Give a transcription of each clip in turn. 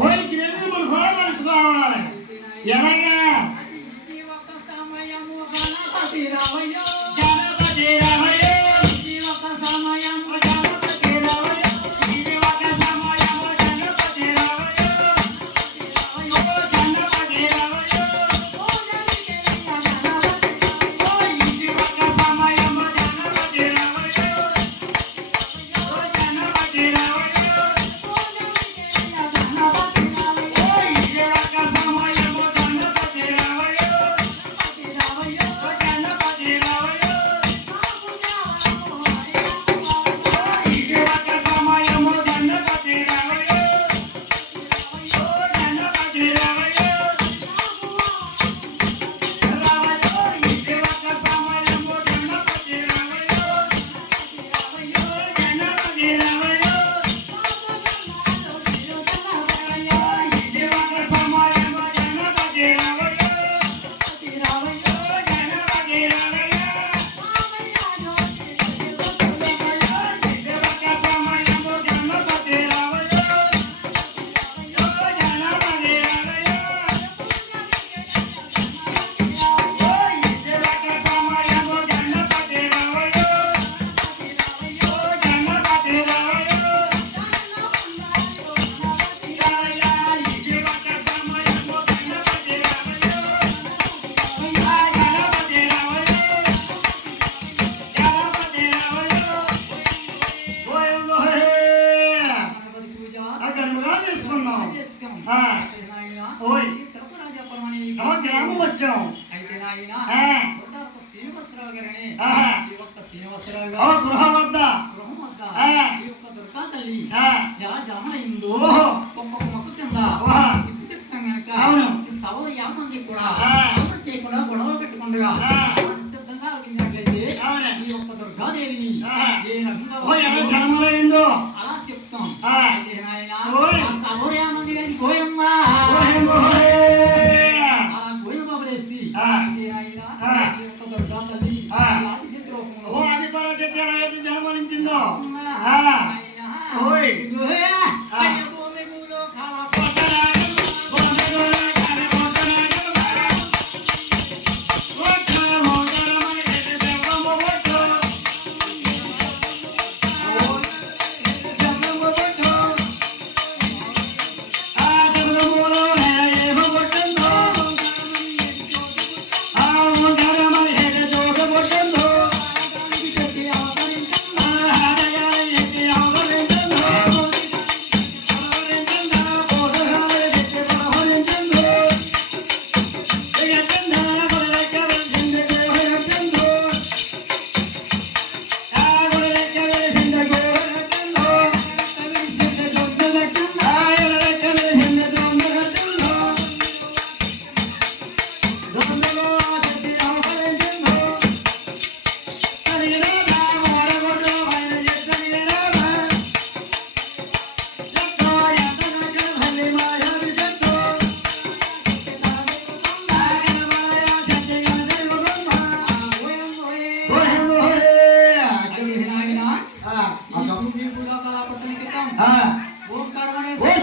ఓయికి వెళ్ళి మన సోదరుచుకోవాలి. ఎలాగా గణపతి రామయ్య గ్రామం వచ్చాం. గృహం వద్ద గొడవ పెట్టుకుండగా సిద్ధంగా అడిగినట్లయితే ఈ యొక్క దుర్గాదేవిని జన్మలైందో అలా చెప్తాం. సౌర్యామంది గారి గోయమ్మ గోయమ్మ బాబులేసి దుర్గా తల్లి జన్మనించిందో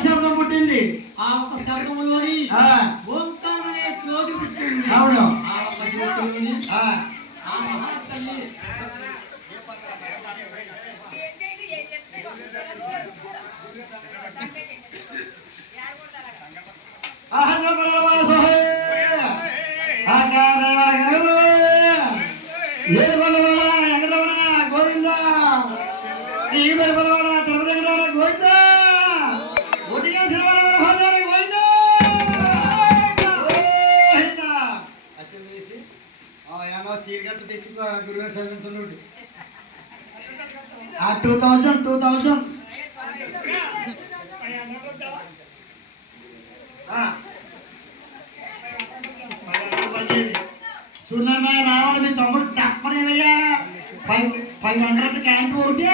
శబ్దం పుట్టింది. ఆ ఒక్క శబ్దంలోని ఓంకారం అనే జ్యోతి పుట్టింది. అవును. ఆ ఒక్క జ్యోతిలోని ఆ మహాతల్లి గోవిందా ఈ బలవాడ తిరుపతి గోవిందా ఒటిగా గోవిందా సీరగట్టు తెచ్చుకో గురుగారు చదివించున్నాడు. 2000 చూడమ్మా రావాలి. మీ తమ్ముడు తప్పనేవయ్యా 500 క్యాన్స్ ఒకటి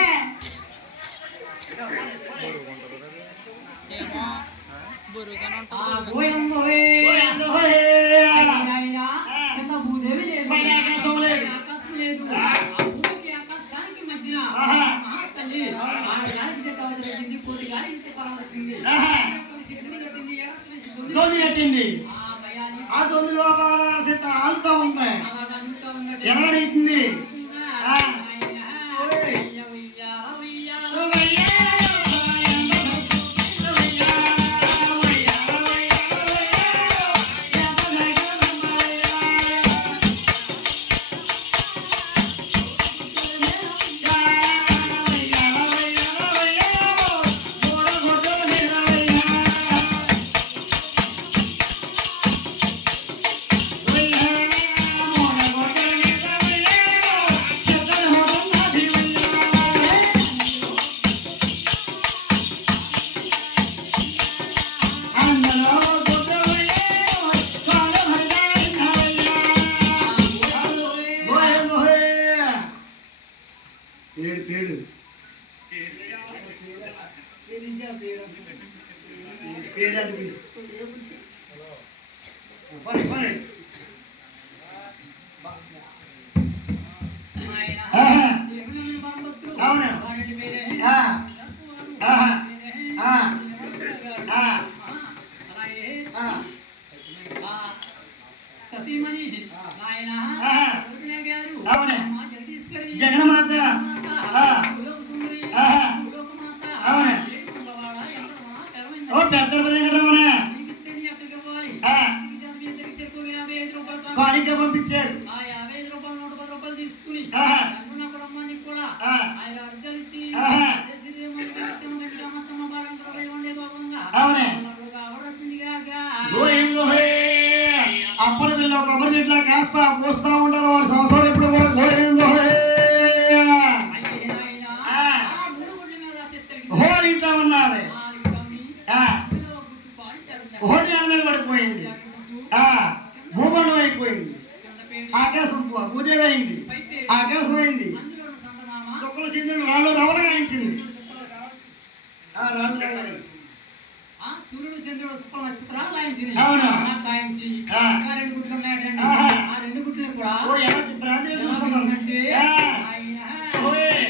మధ్యన వచ్చింది ఆడ గాలికి చేత వచ్చింది కోతి గాలికి చేత పొలం వచ్చింది ఆహా. చెట్టుని కట్టింది ఎడమ వేసి దొంది కట్టింది ఆ భయాన్ని ఆ దొంది లోపల సెట్ ఆలుతా ఉంటాయి అలాగ అందుతా ఉన్నట్టు ఎలా నెట్టింది ఆ. పేడు పేడు పేడు అంటే పని పని అవును. ఆ. ఆహా. ఆ. ఆ. ఆ. సతీమణి నాయన ఆహా. గారు అవును. మా జగదీశ్వరి జగన్మాత ఆ. సుందరి ఆహా. లోకమాత అవును. ఏడుకొండవాడ ఎండమా కరవండి ఓ పెద్ద వెంకటరమణ నీకిస్తేనే ఎక్కడికి ఇవ్వాలి ఆ. ఇంటికి చదివి ఇద్దరికి చెప్పు 55 రూపాయలు కాணிక పంపించారు ఆ 55 రూపాయలు 110 రూపాయలు తీసుకుని ఆహా. నన్ను నా కుటుంబా నీకు కూడా ఆ. ఆయన అర్జలు ఇచ్చి ఆహా. మంచిగా మొత్తం భాగం తర్వాత ఉండే గోపంగా అవునే. ఆవిడొచ్చింది కాక గోయం గోహే అప్పటి వీళ్ళు కొబ్బరి చెట్ల కాస్తా పోస్తా ఉంటారు వారి సంవత్సరం ఎప్పుడు కూడా గోయం గోహే అయ్యే నాయనా ఆ. ఆ మూడు గుడ్ల మీద చెత్తలికి హోలితా ఉన్నది కమ్మి ఆ. అందులో గుట్టు పాలు చేస్తారు హోలి మీద పడిపోయింది ఆ భూమండం అయిపోయింది కింద పేడి ఆకాశం భూదేవైంది పైపే ఆకాశం అయింది అందులో సంతమామ చుక్కల సింధుడు రాళ్ళు రవళగాయించింది ఆ రాళ్ళు రవళగాయింది ఆ సూర్యుడు చంద్రుడు శుక్ల నక్షత్రాలు లాయించినాయి అవును. లాయించి ఆ. ఇంకా 2 గుట్లు ఉన్నాయండి ఆహా. ఆ 2 గుట్లు కూడా ఓ ఎలా భ్రాంతి చూసుకుంటాం అంటే ఆ. ఆయన ఓయ్.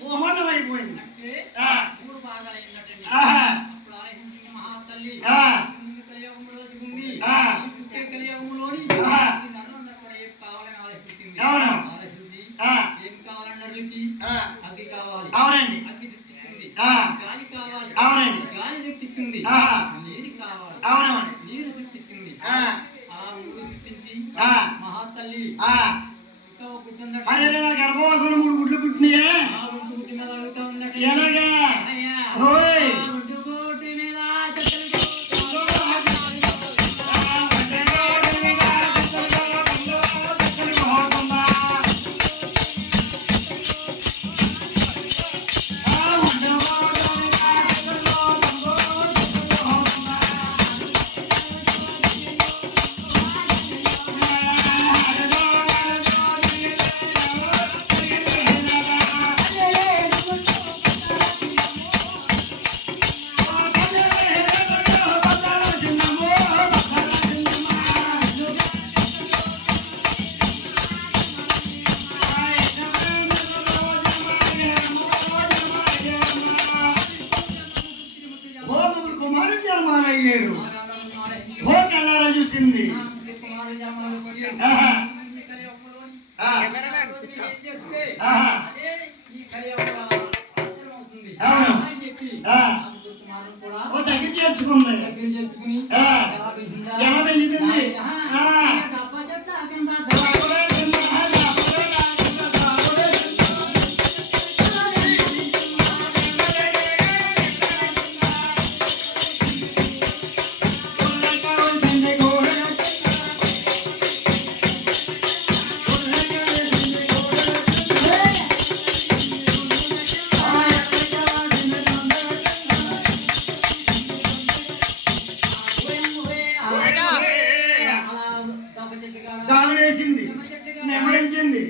భూమండం అయిపోయింది అంటే ఆ. 3 భాగాలు అయినట్టండి ఆహా. అప్పుడు ఆలహించిన మహాతల్లి ఆ. ముందు కలియుగంలో ఉంది ఆ. ఈ పుట్టే కలియుగంలోని ఆహా. ఈ నరులందరూ కూడా ఏం కావాలని ఆలోచించింది అవును. ఆలోచించి ఆ. ఏం కావాలన్నరికి ఆ. అగ్గి కావాలి అవునండి అగ్గి సృష్టించింది ఆ. గాలి కావాలి అవునండి. గాలి సృష్టించింది ఆహా. నీరు కావాలి అవునవును. నీరు సృష్టించింది ఆ. ఆ మూడు సృష్టించి ఆ. మహాతల్లి ఆ. ఇంకా ఒక గుడ్డుందట. అరే నా గర్భవాసన 3 గుడ్లు పుట్టినాయే ఆ రెండు గుడ్డి మీద అడుగుతా ఉందట. ఎలాగా అయ్యా, ఓయ్. ఆ రెండు గుడ్డి మీద చెక్కలు అయ్యారు ఓ కళ్ళారా చూసింది ఆహా. ఆహా. అవును ఓ దగ్గర చేర్చుకుంది ఎలా పెంచుతుంది దారుడేసింది నెమ్మడించింది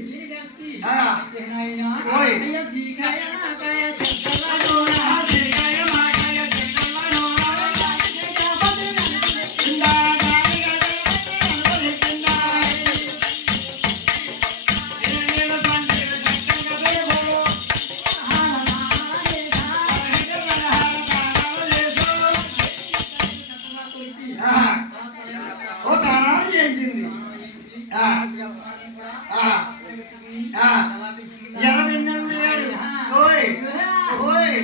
ఓ దానాలు చేయించింది ఎలా పెంచాడు ఓయ్ ఓయ్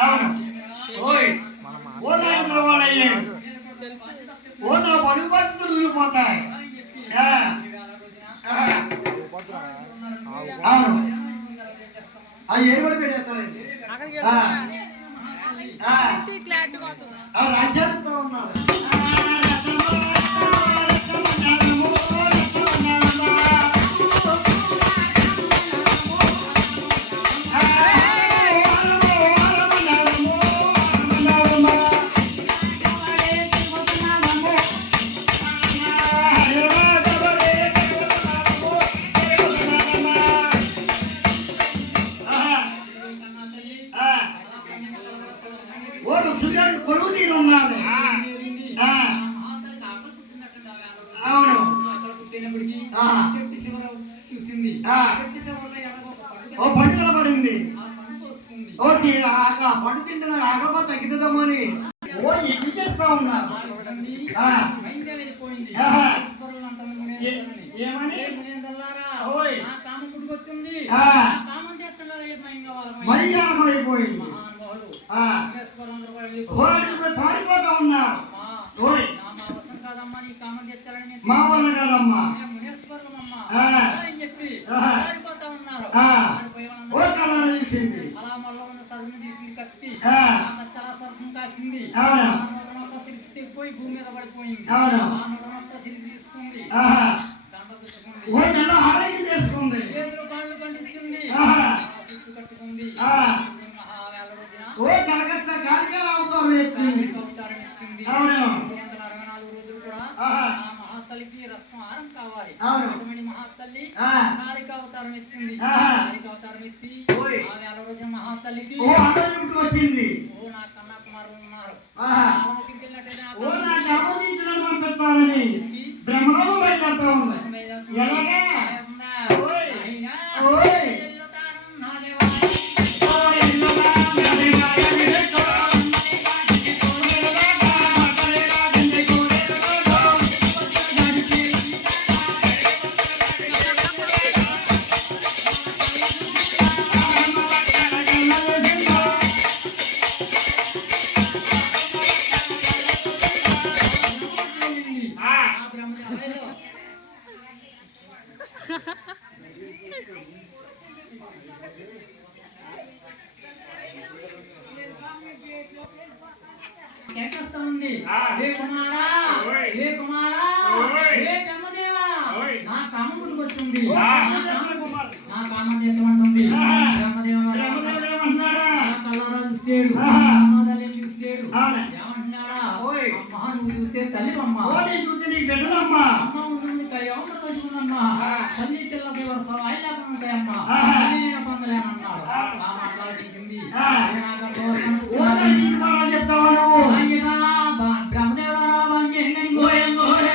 అవును ఓయ్ ఓ నాయకులు వాళ్ళయ్యారు ఓ నా పలుగు పరిస్థితులు ఊరిపోతాయి అవును అవి ఏం కూడా పెట్టేస్తారండి రాజ్యాలతో ఉన్నారు ఓ ఋషులు కొలువు తీరు ఉన్నారు అవును ఓ పండుగ పడింది ఓ పండు తింటే ఆగపా తగ్గుతుందమ్మని ఓ ఎన్ని చేస్తా ఉన్నారు ఏమని మైపోయింది పారిపోతా ఉన్నారు మా వల్ల కాదమ్మా ఓ కళ తీసింది పోయి భూమి మీద పడిపోయింది తీసుకుంది ఓ నెల ఆరోగ్యం చేసుకుంది పండిస్తుంది కట్టుకుంది ఓ కలకత్తా కాలిగా అవుతారు అవును 64 రోజులు కూడా మహాతల్లికి రత్నహారం కావాలి అటువంటి మహాతల్లి కాళిక అవతారం ఎత్తింది కాళిక అవతారం ఎత్తి ఆ వేల రోజున మహాతల్లికి వచ్చింది ఓ నా కన్నా కుమారులు ఉన్నారు బ్రహ్మలో బయలుదేరుతా ఉంది ఎలాగే ఉంది ఏ కుమారా ఎత్తమంటుంది నా కామం ఎత్తమంటుంది బ్రహ్మదేవుడు ఏమంటున్నాడా? కళ్ళరాజు చూసాడు ఆహా. అమ్మోదల్ని చూసాడు అవునా? ఏమంటున్నాడా ఓయ్. అమ్మ నువ్వు చూస్తే తల్లివమ్మ ఓ నీ చూస్తే నీకు బిడ్డలమ్మా. అమ్మ ఉంటుంది ఎవరు చూడమ్మా ఆ. తల్లి పిల్లకి ఎవరు అయిలాగా ఉంటాయమ్మా ఆహా. నేను పొందలేనన్నాడు ఆ మాట్లాడించింది ఆ. ఓ నా నీకు బాగా చెప్తావా నువ్వు? బ్రహ్మదేవుడు బండి ఓయమ్మోరే.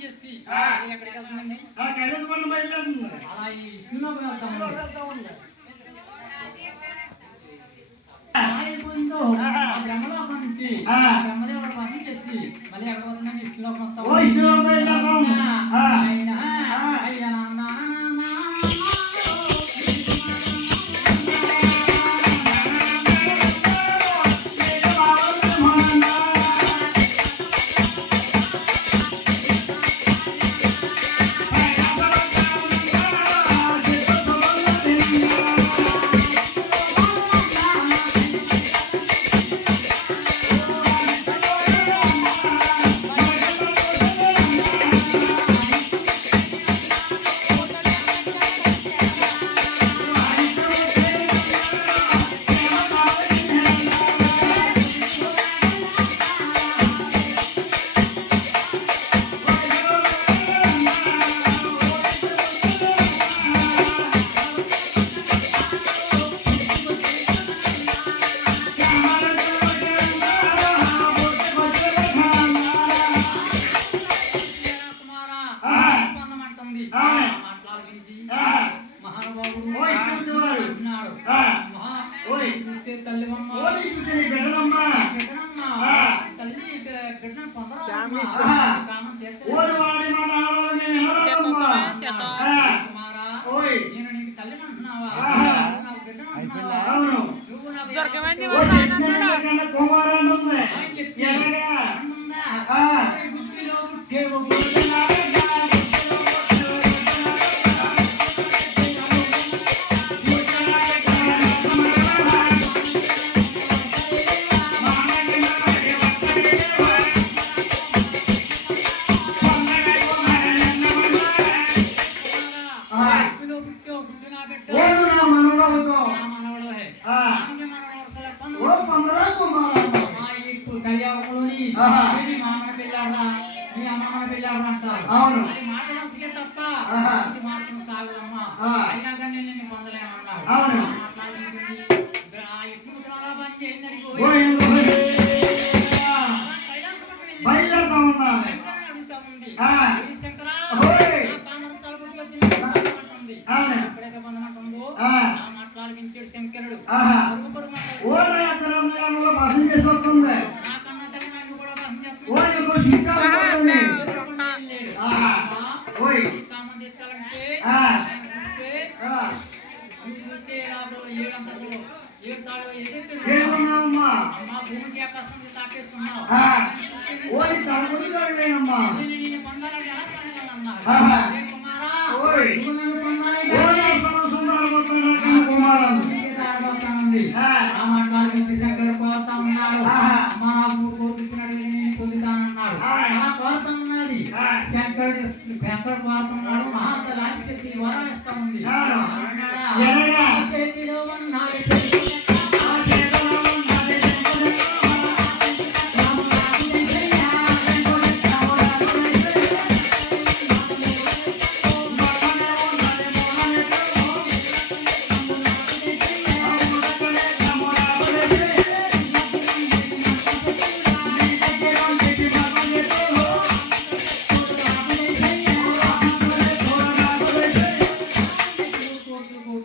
చేసి ఆ. ఎక్కడికి వెళ్తుందండి ఆ కైలాస కొండ బయలుదేరుతుంది. అలా ఈ చిన్నప్పుడు వెళ్తామండి అయిపోయిందో ఆ బ్రహ్మలోకం నుంచి ఆ. బ్రహ్మదేవుడు పని చేసి మళ్ళీ ఎక్కడ పోతుందని ఇష్టలోకి వస్తాం ఓ ఇష్టం బయలుదేరుతాం. ఆ. ఆయన ఆ. అయ్యా నాన్న కుమారా ఆ. పొందమంటుంది ఆ. మాట్లాడించి ఆ. మహానుభావుడు ఓ ఇష్టం చూడాలి. అంటున్నాడు ఆ. మహా ఓయ్. చూసే తల్లివమ్మ ఓ నీ చూస్తే నీకు బిడ్డలమ్మా. బిడ్డనమ్మ ఆ. తల్లి బిడ్డను పొందరాదమ్మ ఆహా. కామం ఓరి చేస్తే వాడి మాట ఆడాలి నేను వినరాదమ్మా. ఆ. కుమారా ఓయ్. నేను నీకు తల్లిని అంటున్నావా ఆహా. నాకు బిడ్డను అంటున్నావా అవును. నువ్వు నా ఓ చెప్పిన కన్నా కుమారాన్ని ఉంది. ఎలాగా? ఆ. ఆ. ఓరు నా మనవడవుతో. ఆ. ఓ పందరా కుమారమ్మ. ఆహా. అవును. తప్ప ఆహా. ఇది మాత్రం సాగదమ్మా ఆ. అయినా కానీ నేను పొందలేమన్నాడు అవును. ఓ అడుగుతా బయలుదేరుతా ఉన్నాను. ఉంది ఆ. శంకరా ఓయ్. అవును. ఎప్పుడైతే పొందమంటుందో ఆ. ఆ మాట్లాడిపించాడు శంకరుడు ఆహా. పరుగు ఓ నా ఎక్కడో భాషణ చేసి వస్తుంది. నాకన్నా తల్లి నన్ను కూడా భాషణ ఓ ఇంకో శిక్షణ పడుతుంది. ఆహా. ఓయ్. కామం తెచ్చాలంటే ఆ. చూస్తే ఆ. నువ్వు చూస్తే ఏడంతలు ఏడు తాళ్ళు ఏమన్నావమ్మా? అమ్మా భూమికి ఆకాశంకి తాకేస్తున్నావు ఆ. ఓ నీ తన గురించి అడిగానమ్మా. నేను నిన్ను పొందాలని ఎలా పొందగలన్నారు ఆహా. కుమారా ఓయ్. నువ్వు నన్ను పొందాలి ఓ నా సుందరమవుతున్న కన్నా కుమారమ్మ. ఆ. ఆ మాట్లాడి శంకర్ కోరుతా ఉన్నాడు ఆహా. మా కోరుతున్నాడు నేను పొందుతానన్నాడు ఆ. అలా కోరుతా ఉన్నది ఆ. శంకర్ కోరుతున్నాడు మహాతలాంటి వరం ఇస్తా ఉంది అవును. అన్నాడా? ఎలాగా? చేతిలో ఉన్నాడు ఆ చేతిలో ఉన్నది శంకరుడు.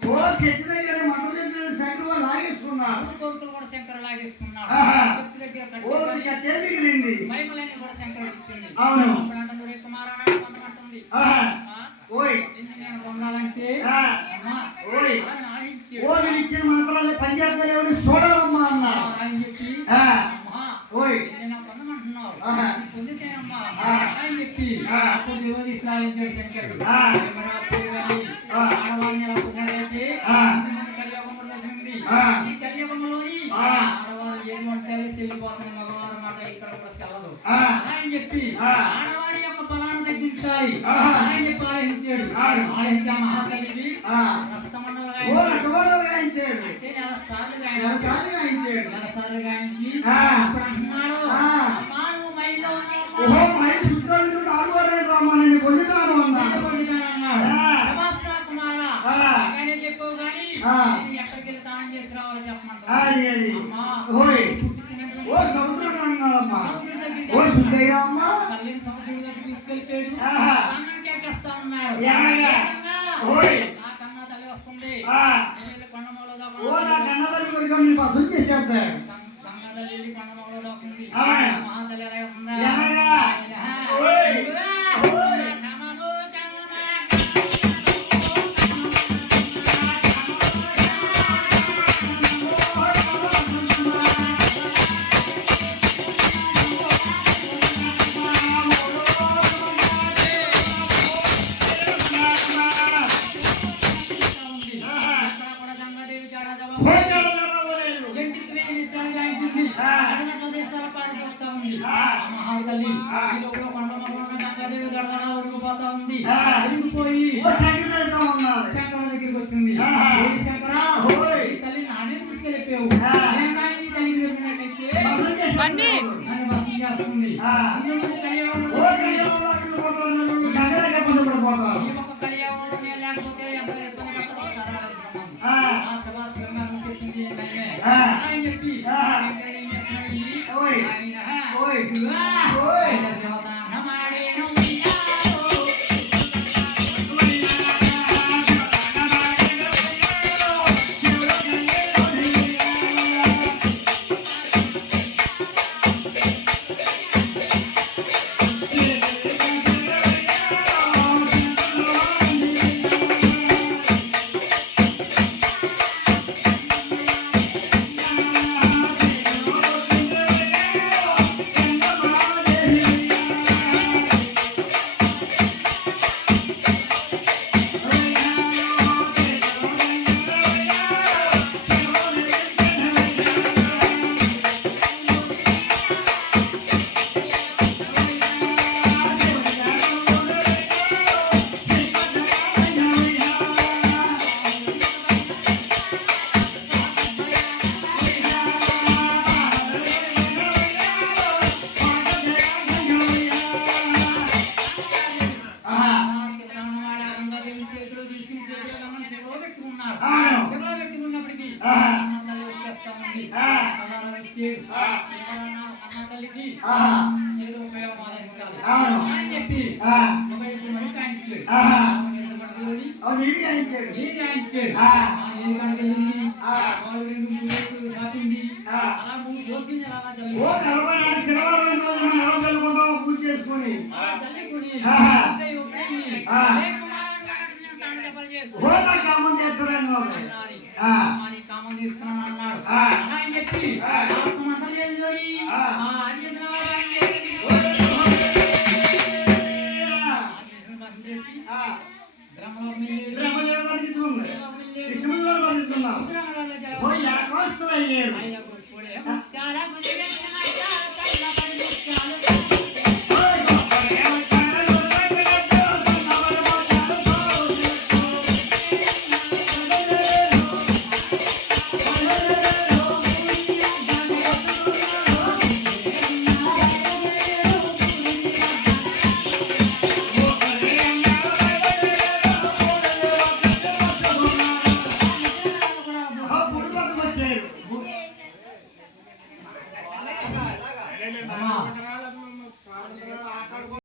ఓ చెట్టు దగ్గర మంటలు చెప్పిన శంకరు లాగేసుకున్నాడు. కోరికలు కూడా శంకర్ లాగేసుకున్నాడు ఆహా. శక్తి దగ్గర ఓ కట్టి చెట్టే మిగిలింది. బైబిల్ని కూడా శంకర్ ఇచ్చింది అవును. అప్పుడు అంటుంది రే కుమారాన్ని పొందమంటుంది ఆహా. ఆ? ఓయ్. నిన్ను నేను పొందాలంటే ఆ. అమ్మా ఓయ్. ఆయన ఆడించాడు. ఓ వీళ్ళు ఇచ్చిన మంత్రాలు పనిచేస్తలేవని చూడాలమ్మా అన్నా. ఆయన చెప్పి ఆ. అమ్మా ఓయ్. నిన్ను పొందమంటున్నావు ఆహా. పొందితేనమ్మా ఆ. ఆయన చెప్పి ఆ. అప్పుడు దేవుని ఇస్లామించాడు శంకరుడు ఆ. ఆ. ఆడవాళ్ళని ఎలా పొందాలంటే ఆ. ఇంతకుముందు కలియుగంలో ఉంది ఆ. ఈ కలియుగంలోని ఆ. ఆడవాళ్ళు ఏది ఉంటారో చెల్లిపోతుంది మగవారి మాట ఇక్కడ కూడా తెలదు ఆ. ఆయన చెప్పి ఆ. ఆడవారి యొక్క ఫలాన్ని తీర్చాలి ఆహా. అని చెప్పి ఆలోచించాడు. అవును. ఆలోచించా మహాతల్లికి ఆ. రక్తమండలం ఓ రకమైన గాయించాడు. అంటే నెల సార్లు నెలసార్లు గాయించాడు. గాయించి ఆ. అప్పుడు అంటున్నాడు ఆ. అమ్మా నువ్వు మైలో ఓహో మరి శుద్ధుడు నాలుగు వారు రామని పొందుతాను అన్నా. అన్నాడు. ఆ. శభాష్ కుమారా ఆ. కానీ చెప్పవు కానీ ఆ. నేను ఎక్కడికి వెళ్ళి తాను చేసి రావాలో చెప్పమంటా. అది అది అమ్మా ఓయ్ పుట్టినటువంటి ఓ సముద్రుడు అన్నాడమ్మా. సముద్రుడి దగ్గరికి ఓ శుద్ధయ్య అమ్మా. తల్లిని సముద్రుడి దగ్గరికి తీసుకెళ్ళిపోయాడు. ఆహా. అన్నం కేకేస్తా ఉన్నాడు. ఏమయ్యా? ఏమన్నా? ఓయ్. నా కన్నా తల్లి వస్తుంది. ఆ. వెళ్ళి కొండమూలలో ఓ నా దాక్కుంది. కన్నదల్లి కొడుకు నేను పసులు చేసేద్దాం. గంగా తల్లి వెళ్ళి కొండమూలలో దాక్కుంది. ఆ. మహాతల్లి ఎలా ఉందా? ఏమయ్యా? ఓయ్. ఓయ్. నమో జనమ ఉంది. అక్కడ కూడా గంగాదేవి జాడ జవాబు ఎంటికి వేలు జరగాయించింది. అదన ప్రదేశాల పారిపోతా ఉంది. మహాతల్లి ఈ లోపల కొండమూలలో గంగాదేవి దడదడ ఒరిగిపోతా ఉంది. ఒరిగిపోయి శంకరుడి దగ్గరికి వచ్చింది. ఓయ్ శంకరా, ఈ తల్లిని నానే తీసుకెళ్ళిపోయావు. నేను కానీ ఈ తల్లికి చెప్పినట్టయితే నన్ను భస్మం చేస్తుంది. ఇందులో కళ్యాణంలో ఈ ఒక్క కళ్యాణంలో నేను లేకపోతే ఎంత ఇబ్బంది పడుతుందో ఒకసారి ఆలోచించమని. ఆ సభా శృంగారం చేసింది నయమే. అని చెప్పి వెంకయ్య ఏం చేస్తున్నాడండి? ఆయన దేవతాన మాడేను ఉయ్యాలో. గంగాదేవి చేతిలో తీసుకుని చేతిలో గమనం చెవిలో పెట్టుకున్నాడు. చెవిలో పెట్టుకున్నప్పటికీ అన్న తల్లి వచ్చేస్తా ఉంది. అలాగే వచ్చాడు. అన్న తల్లికి ఏదో ఉపయోగం ఆలోచించాలి అని చెప్పి మడి కాయించాడు. నీళ్ళు కాయించాడు. నీళ్ళు కాయించింది. కాపింది. అలా 3 రోజులు అలా జరిగింది. పూజ చేసుకుని అలా జల్లుకుని కామం చేస్తారని కామం తీసుకున్నాను అన్నాడు. అని చెప్పి మసాలా